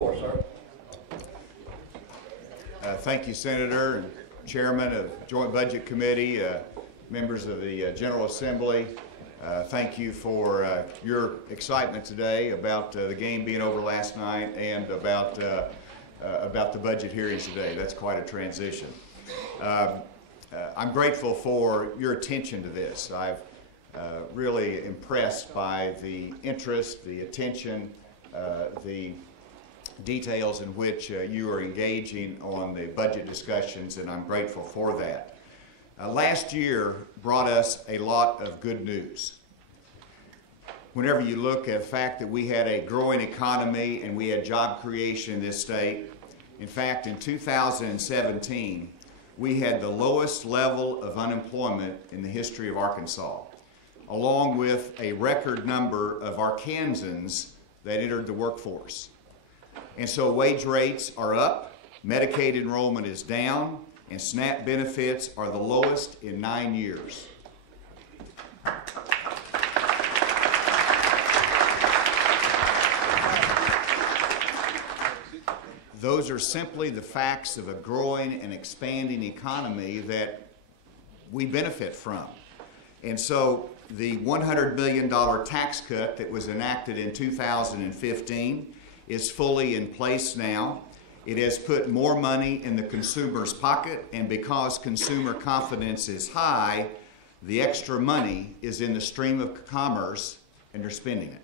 Sir. Thank you, Senator and Chairman of Joint Budget Committee, members of the General Assembly. Thank you for your excitement today about the game being over last night and about the budget hearings today. That's quite a transition. I'm grateful for your attention to this. I've really impressed by the interest, the attention, the details in which you are engaging on the budget discussions, and I'm grateful for that. Last year brought us a lot of good news. Whenever you look at the fact that we had a growing economy and we had job creation in this state, in fact, in 2017, we had the lowest level of unemployment in the history of Arkansas, along with a record number of Arkansans that entered the workforce. And so wage rates are up, Medicaid enrollment is down, and SNAP benefits are the lowest in 9 years. Those are simply the facts of a growing and expanding economy that we benefit from. And so the $100 million tax cut that was enacted in 2015 is fully in place now. It has put more money in the consumer's pocket, and because consumer confidence is high, the extra money is in the stream of commerce and they're spending it.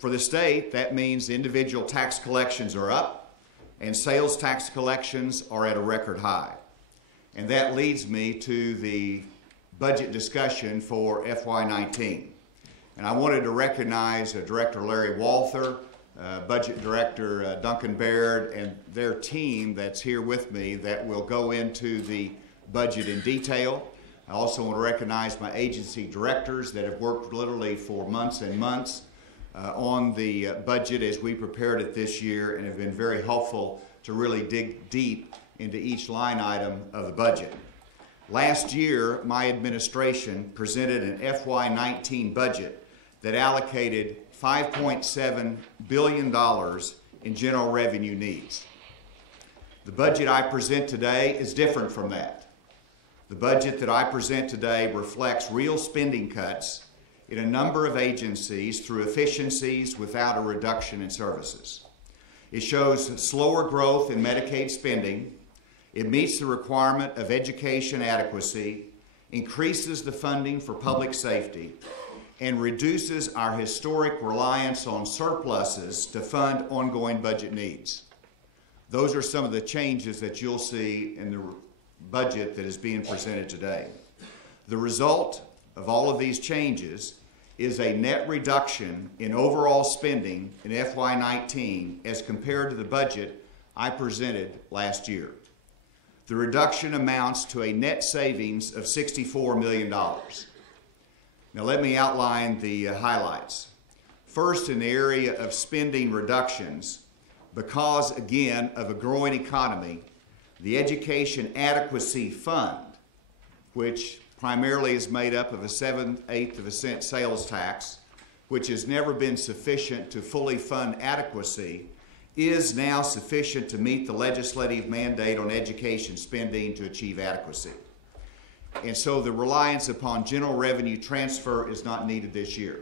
For the state, that means individual tax collections are up and sales tax collections are at a record high. And that leads me to the budget discussion for FY19. And I wanted to recognize Director Larry Walther, Budget Director Duncan Baird, and their team that's here with me that will go into the budget in detail. I also want to recognize my agency directors that have worked literally for months and months on the budget as we prepared it this year, and have been very helpful to really dig deep into each line item of the budget. Last year, my administration presented an FY19 budget that allocated $5.7 billion in general revenue needs. The budget I present today is different from that. The budget that I present today reflects real spending cuts in a number of agencies through efficiencies without a reduction in services. It shows slower growth in Medicaid spending. It meets the requirement of education adequacy, increases the funding for public safety, and reduces our historic reliance on surpluses to fund ongoing budget needs. Those are some of the changes that you'll see in the budget that is being presented today. The result of all of these changes is a net reduction in overall spending in FY19 as compared to the budget I presented last year. The reduction amounts to a net savings of $64 million. Now let me outline the highlights. First, in the area of spending reductions, because again of a growing economy, the Education Adequacy Fund, which primarily is made up of a 7/8 cent sales tax, which has never been sufficient to fully fund adequacy, is now sufficient to meet the legislative mandate on education spending to achieve adequacy. And so the reliance upon general revenue transfer is not needed this year.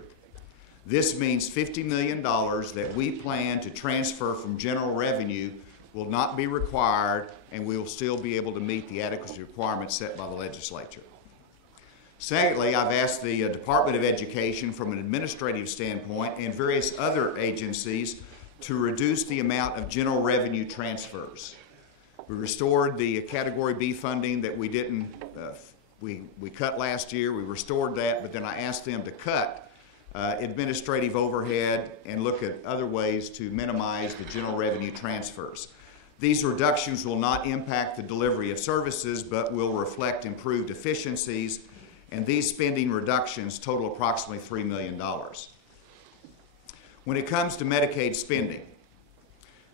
This means $50 million that we plan to transfer from general revenue will not be required, and we will still be able to meet the adequacy requirements set by the legislature. Secondly, I've asked the Department of Education from an administrative standpoint and various other agencies to reduce the amount of general revenue transfers. We restored the Category B funding that we didn't we cut last year. We restored that, but then I asked them to cut administrative overhead and look at other ways to minimize the general revenue transfers. These reductions will not impact the delivery of services, but will reflect improved efficiencies, and these spending reductions total approximately $3 million. When it comes to Medicaid spending,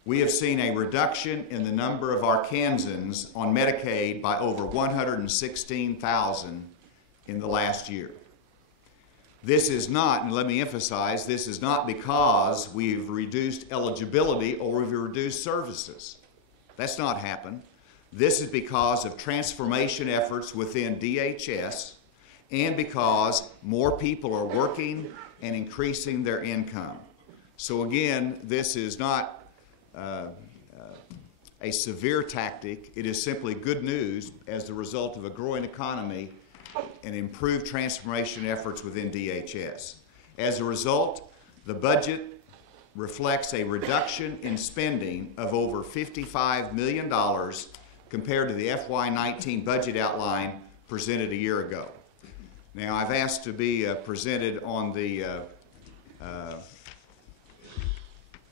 we have seen a reduction in the number of Arkansans on Medicaid by over 116,000 in the last year. This is not, and let me emphasize, this is not because we've reduced eligibility or we've reduced services. That's not happened. This is because of transformation efforts within DHS and because more people are working and increasing their income. So again, this is not a severe tactic. It is simply good news as the result of a growing economy and improved transformation efforts within DHS. As a result, the budget reflects a reduction in spending of over $55 million compared to the FY19 budget outline presented a year ago. Now, I've asked to be presented on the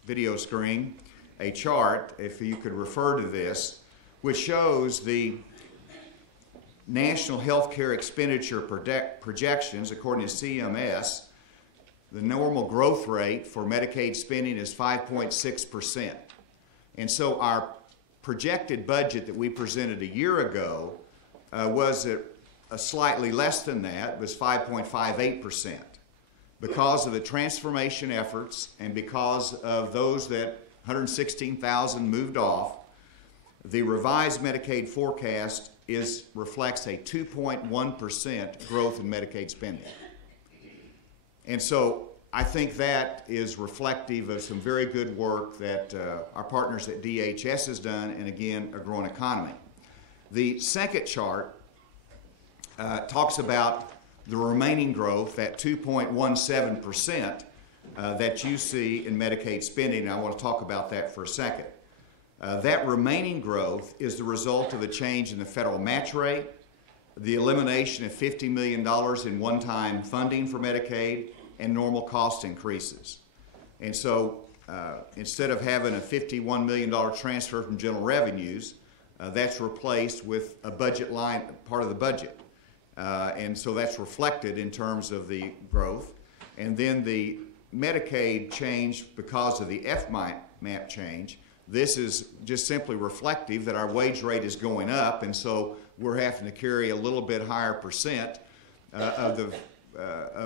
video screen a chart, if you could refer to this, which shows the national health care expenditure projections according to CMS. The normal growth rate for Medicaid spending is 5.6%. And so our projected budget that we presented a year ago was a slightly less than that. It was 5.58%. Because of the transformation efforts and because of those that 116,000 moved off, the revised Medicaid forecast reflects a 2.1% growth in Medicaid spending. And so I think that is reflective of some very good work that our partners at DHS has done, and again, a growing economy. The second chart talks about the remaining growth, that 2.17% that you see in Medicaid spending, and I want to talk about that for a second. That remaining growth is the result of a change in the federal match rate, the elimination of $50 million in one-time funding for Medicaid, and normal cost increases. And so instead of having a $51 million transfer from general revenues, that's replaced with a budget line, part of the budget. And so that's reflected in terms of the growth. And then the Medicaid change because of the FMAP change. This is just simply reflective that our wage rate is going up, and so we're having to carry a little bit higher percent of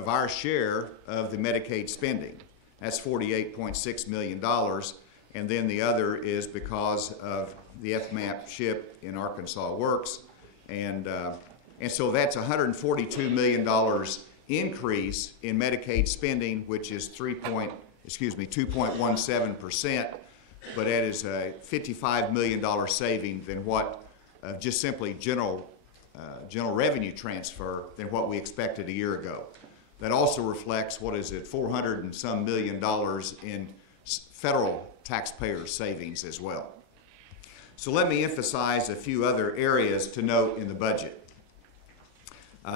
our share of the Medicaid spending. That's $48.6 million, and then the other is because of the FMAP ship in Arkansas Works, and so that's $142 million increase in Medicaid spending, which is 2.17%, but that is a $55 million saving than what just simply general revenue transfer than what we expected a year ago. That also reflects, what is it, $400 and some million in federal taxpayer savings as well. So let me emphasize a few other areas to note in the budget.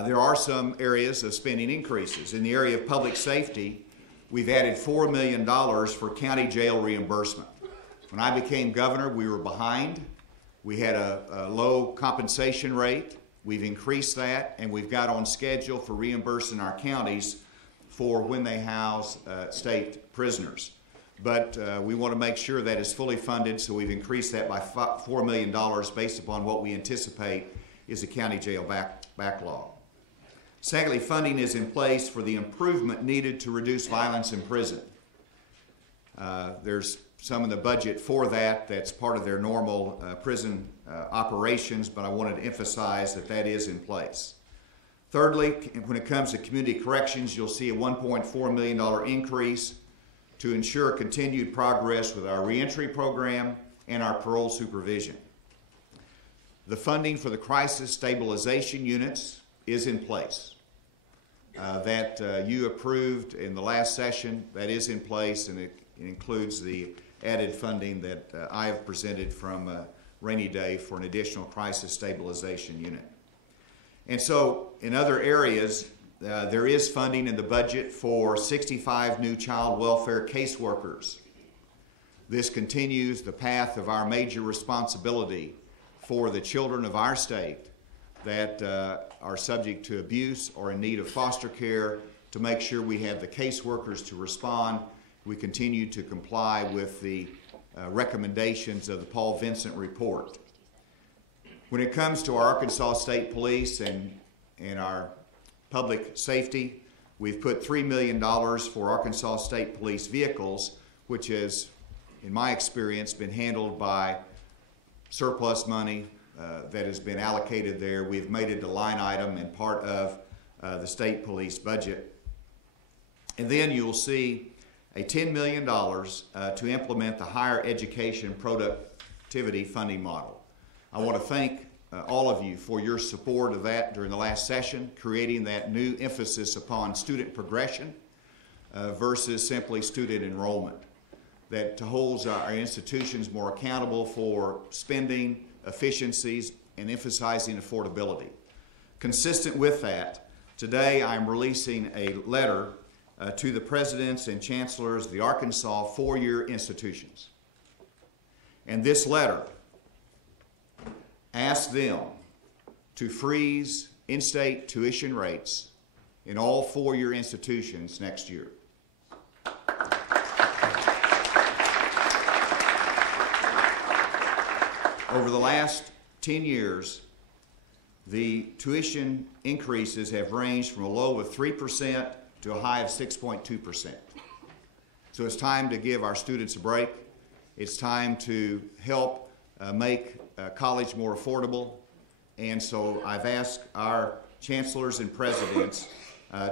There are some areas of spending increases. In the area of public safety, we've added $4 million for county jail reimbursement. When I became governor, we were behind. We had a low compensation rate. We've increased that, and we've got on schedule for reimbursing our counties for when they house state prisoners. But we want to make sure that is fully funded, so we've increased that by $4 million based upon what we anticipate is a county jail backlog. Secondly, funding is in place for the improvement needed to reduce violence in prison. There's some in the budget for that that's part of their normal prison operations, but I wanted to emphasize that that is in place. Thirdly, when it comes to community corrections, you'll see a $1.4 million increase to ensure continued progress with our reentry program and our parole supervision. The funding for the crisis stabilization units is in place. That you approved in the last session, that is in place, and it includes the added funding that I have presented from Rainy Day for an additional crisis stabilization unit. And so in other areas, there is funding in the budget for 65 new child welfare caseworkers. This continues the path of our major responsibility for the children of our state that are subject to abuse or in need of foster care, to make sure we have the caseworkers to respond. We continue to comply with the recommendations of the Paul Vincent report. When it comes to our Arkansas State Police and our public safety, We've put $3 million for Arkansas State Police vehicles, which has, in my experience, been handled by surplus money that has been allocated there. We've made it a line item and part of the state police budget. And then you'll see a $10 million to implement the higher education productivity funding model. I want to thank all of you for your support of that during the last session, creating that new emphasis upon student progression versus simply student enrollment, that holds our institutions more accountable for spending, efficiencies, and emphasizing affordability. Consistent with that, today I'm releasing a letter to the presidents and chancellors of the Arkansas four-year institutions. And this letter asks them to freeze in-state tuition rates in all four-year institutions next year. Over the last 10 years, the tuition increases have ranged from a low of 3% to a high of 6.2%. So it's time to give our students a break. It's time to help make college more affordable. And so I've asked our chancellors and presidents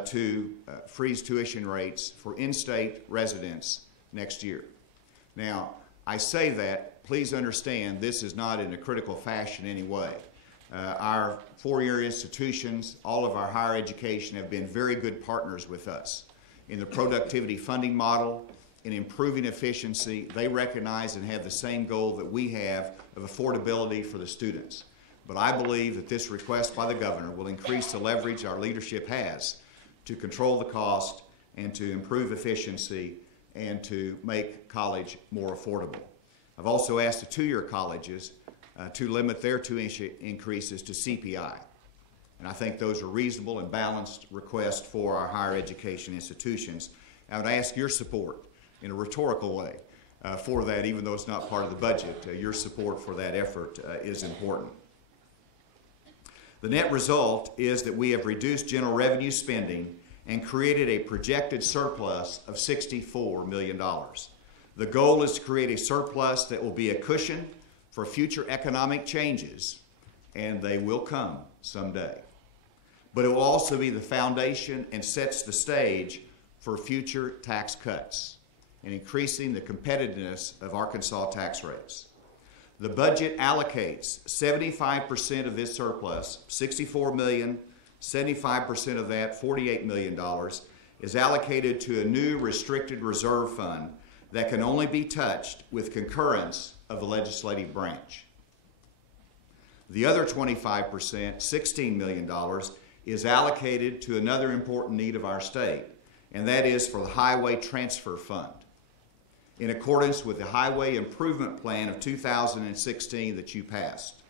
to freeze tuition rates for in-state residents next year. Now, I say that, please understand this is not in a critical fashion in any way. Our four-year institutions, all of our higher education, have been very good partners with us in the productivity funding model, in improving efficiency. They recognize and have the same goal that we have of affordability for the students. But I believe that this request by the governor will increase the leverage our leadership has to control the cost and to improve efficiency and to make college more affordable. I've also asked the two-year colleges to limit their tuition increases to CPI. And I think those are reasonable and balanced requests for our higher education institutions. I would ask your support in a rhetorical way for that, even though it's not part of the budget. Your support for that effort is important. The net result is that we have reduced general revenue spending and created a projected surplus of $64 million. The goal is to create a surplus that will be a cushion for future economic changes, and they will come someday. But it will also be the foundation and sets the stage for future tax cuts and increasing the competitiveness of Arkansas tax rates. The budget allocates 75% of this surplus, $64 million, 75% of that, $48 million, is allocated to a new restricted reserve fund that can only be touched with concurrence of the legislative branch. The other 25%, $16 million, is allocated to another important need of our state, and that is for the Highway Transfer Fund, in accordance with the Highway Improvement Plan of 2016 that you passed.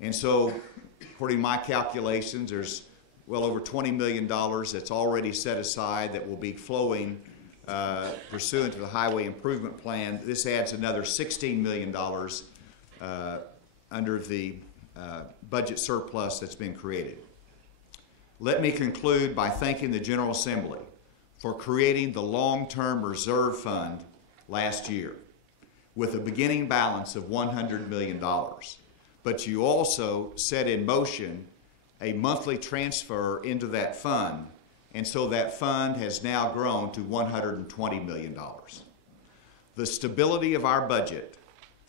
And so, according to my calculations, there's well over $20 million that's already set aside that will be flowing pursuant to the Highway Improvement Plan. This adds another $16 million under the budget surplus that's been created. Let me conclude by thanking the General Assembly for creating the long-term reserve fund last year with a beginning balance of $100 million. But you also set in motion a monthly transfer into that fund, and so that fund has now grown to $120 million. The stability of our budget,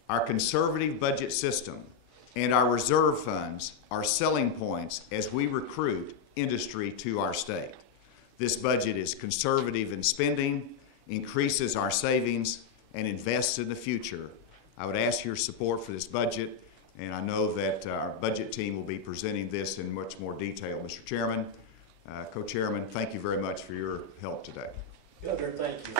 our conservative budget system, and our reserve funds are selling points as we recruit industry to our state. This budget is conservative in spending, increases our savings, and invests in the future. I would ask your support for this budget, and I know that our budget team will be presenting this in much more detail. Mr. Chairman, Co-Chairman, thank you very much for your help today. Governor, thank you.